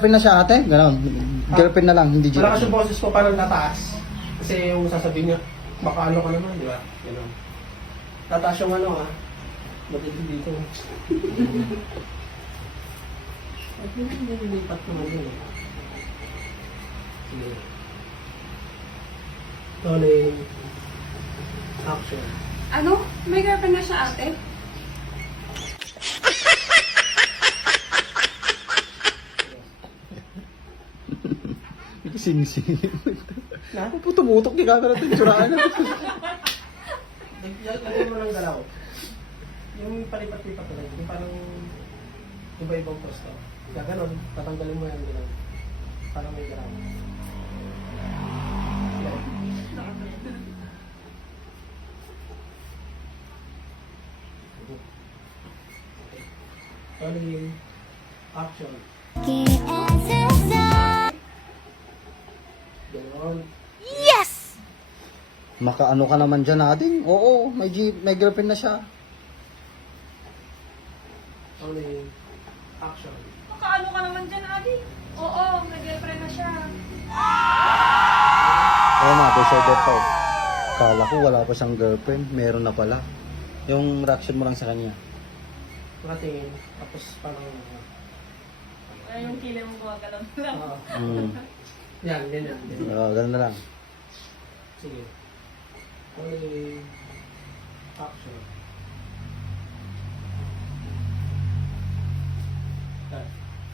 girlfriend na siya ate? Ganon. Girlfriend na lang, hindi Malakas yung girlfriend. boses ko parang tataas. Kasi yung sasabihin niya, baka ano ka naman, di ba? Ganun. Tataas yung ano ha. Matindi dito. At hindi nilipat naman yun eh. Sige. Rolling. Action. Ano? May girlfriend na siya ate? Sing-sing. Na? Putumutok ni kaka natin. Suraan na. Lagyan mo ng galaw. Yung palipat-lipat na lang. Yung parang iba-ibang prosto. Kaya ganun, tatanggalin mo yan galaw. Parang may galaw. Rolling. Action. Ganon. Makaano ka naman dyan ading? Oo, may girlfriend na siya. Rolling. Action. Makaano ka naman dyan, Adi? Oo, may girlfriend na siya. Oo nga, deserted pa. Kala ko wala pa siyang girlfriend, meron na pala. Yung reaction mo lang sa kanya. Nakatingin. Tapos parang... Ay, yung kilay mo gumagalaw lang. Yan, ganyan. Ganun na lang. Sige. Rolling. Action.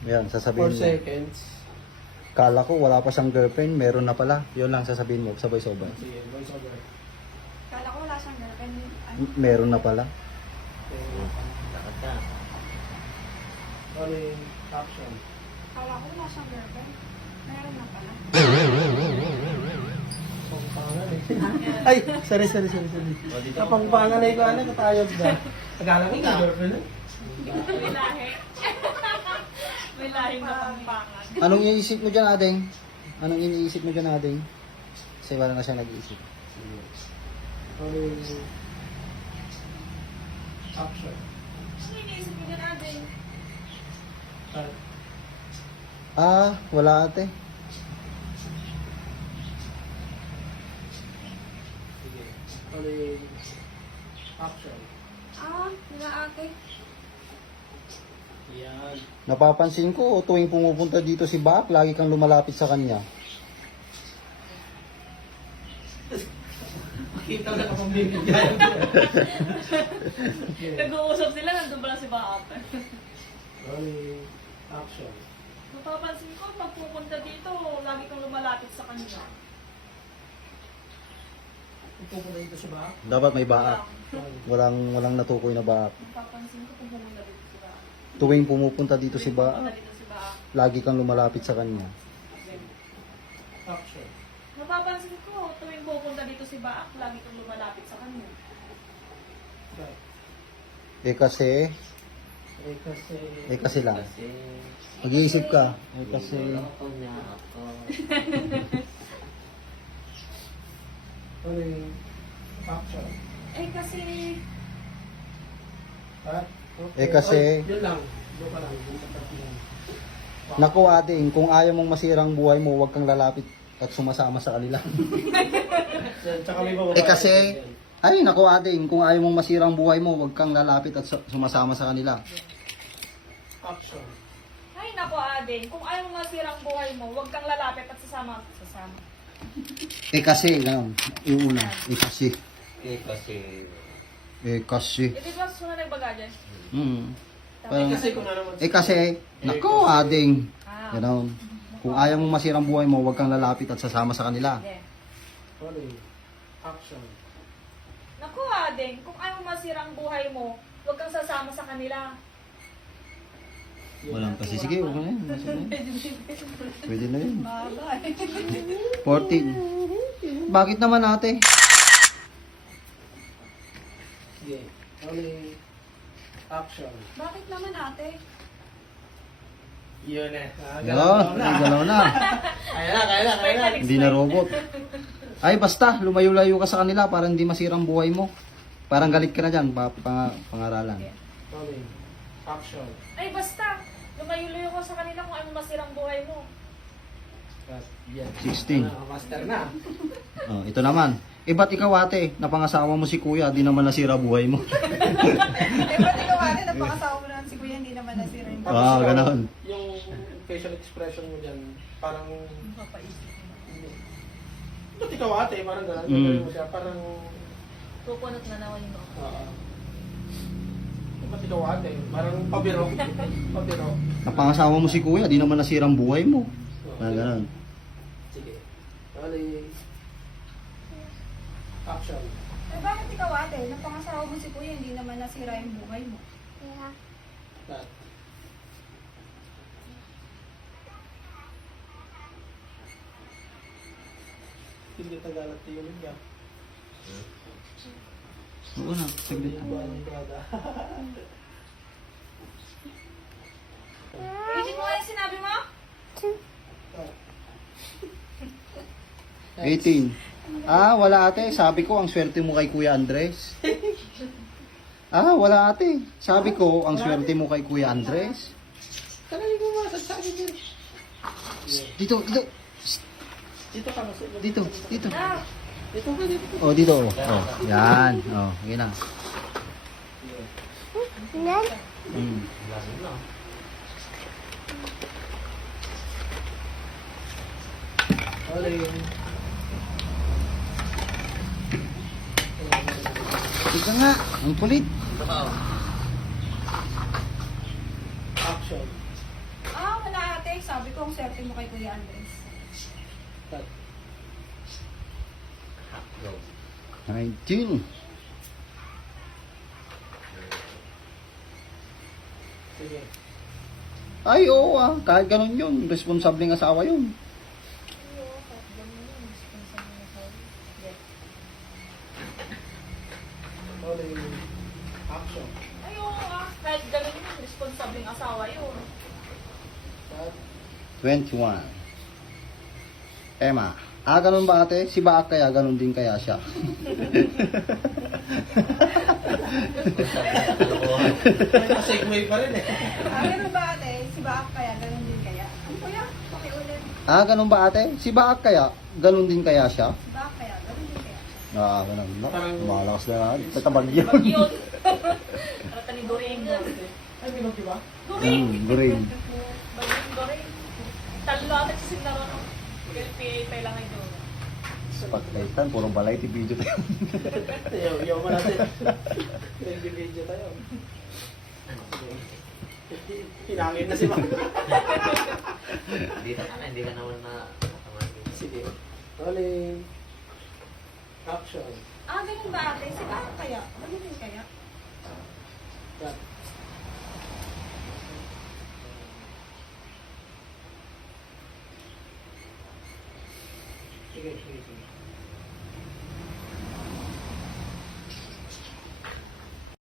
Yan, 4 sasabihin mo. seconds. Kala ko wala pa siyang girlfriend, meron na pala. Yun lang sasabihin mo, sabay-sabay. Sige, voice over. Kala ko wala siyang girlfriend. Ay, Meron na pala. Rolling. Action. kala ko wala siyang girlfriend. Meron na pala. Pangpangan eh. Ay, sorry. Kapangpangan na ikaw, ano, katayog na. Tagalang ko, girlfriend eh. May lahi. May lahing napampangan. Anong iniisip mo dyan, Adeng? Anong iniisip mo dyan, Adeng? Kasi wala na siya nag-iisip. Rolling. Action. Ano iniisip mo dyan, Adi? Start. Wala ate. Sige. Rolling. Action. Wala ate. Yan. Napapansin ko, tuwing pumupunta dito si Bak, lagi kang lumalapit sa kanya. Kita na kapag bibigyan. Nag-uusap sila, nandun pala si Baat. Rolling. Action. Napapansin ko, pag pupunta dito, lagi kang lumalapit sa kanila. Pupunta dito siya ba? Dapat may Bak. Walang natukoy na Bak. Napapansin ko kung pumunta dito si Baat. Tuwing pumupunta dito si Pumunta Bak, dito si Baat. lagi kang lumalapit sa kanya. Action. Napapansin ko, tuwing pupunta dito si Baak, lagi kang lumalapit sa kanya. Start. Kasi Eh kasi... lang. Mag-iisip ka. Kasi, Rolling. Action. Kasi, Start. kasi... Oy, yun lang. Doon ka lang. Doon sa tatlo. Naku Adeng, kung ayaw mong masirang buhay mo, huwag kang lalapit at sumasama sa kanila. Tsaka may babae. Naku Adeng, kung ayaw mong masirang buhay mo, huwag kang lalapit at sumasama sa kanila. Action. ay nako Aden, kung ayaw mo masirang buhay mo, huwag kang lalapit at sasama. Kasi, gano'n. Yung una, kasi. Kasi. Di ba sunod nagbaga dyan? Eh kasi kung ano naman. Kasi, naku Adeng. Ah. Gano'n. Kung ayaw mong masirang buhay mo, huwag kang lalapit at sasama sa kanila. Yeah. Rolling. Action. Naku Aden, kung ayaw mo masirang buhay mo, huwag kang sasama sa kanila. Walang kasi. Sige, huwag na yun. Pwede na yun. Bye-bye. 14. Bakit naman ate? Sige. Rolling. Action. Bakit naman ate? Yun eh. Galaw na. Kaya na. Hindi na robot. Ay, basta, lumayo-layo ka sa kanila para hindi masirang buhay mo. Parang galit ka na dyan, pangaralan. Rolling. Action. Ay basta, Lumayo-luyo ko sa kanila kung ano masirang buhay mo. Yan. 16. Master na. Oh, ito naman. Ba't ikaw ate, napangasawa mo si kuya, di naman nasira buhay mo. Eh, ba't ikaw ate, napakasawa mo naman si kuya, hindi naman nasira yung Tapos Ah, ikaw, ganon. Yung facial expression mo dyan, parang... papaisip mo. Hindi. Ba't ikaw ate, parang gano'n. Mm. Mo siya, parang... Pupunot na naman yung mga. Ba't ikaw ate, parang pabiro. Pabiro. Napangasawa mo si kuya, di naman nasira ang buhay mo. Na ganun. Sige. Bali... Action. Eh, bakit ikaw ate, napangasawa mo si kuya, hindi naman nasira yung buhay mo? Cut. Hindi Tagalog yung ka. Oo na, saglit. Ulitin mo nga yung sinabi mo? 18. Ah, wala ate. Sabi ko, ang swerte mo kay Kuya Andres. Ah, wala ate. Sabi ko, ang swerte mo kay Kuya Andres. Tanay mo mga sasabi din. Dito, dito. Dito ka mas. Dito, dito. Ah, Dito ka dito. Oh, dito. Oh, yan. Oh, yun na. Mm. Alin. Ika nga, ang kulit. Action. Ah, wala ate, sabi ko ang swerte mo kay kuya Andres. Cut. 19. Sige. Ay, oo ah. Kahit ganun yun. Responsableng asawa yun. Alin. Action. ay oo ah. Kahit ganun yun, responsabling asawa yun. Cut. 21. Emma. Ah, ganun ba ate? Si Baak kaya, ganun din kaya siya. May segue pa rin eh. Ah, ganun ba ate? Si Baak kaya, ganun din kaya? Ano kuya? Pakiulit. Ah, ganun ba ate? Si Baak kaya, ganun din kaya siya? Si Baak kaya, ganun din kaya? Ah, ganun. No? Parang- Malakas na yan. Tatabag yun. Pag yun. Rata ni Doring. Ay, binog di ba? Doring! Green. Bagong Doring. Talo ata kasi laro ng PA lang ay doon. Pagkaitan, puro balay, video tayo. Yaw mo natin. Nag-video tayo. Pinangin na si Ma'am. Hindi ka naman na Sige. Rolling. Action. Ah, ganun ba ate? Si Baak kaya, ganun din kaya? Cut. Sige, sige, sige.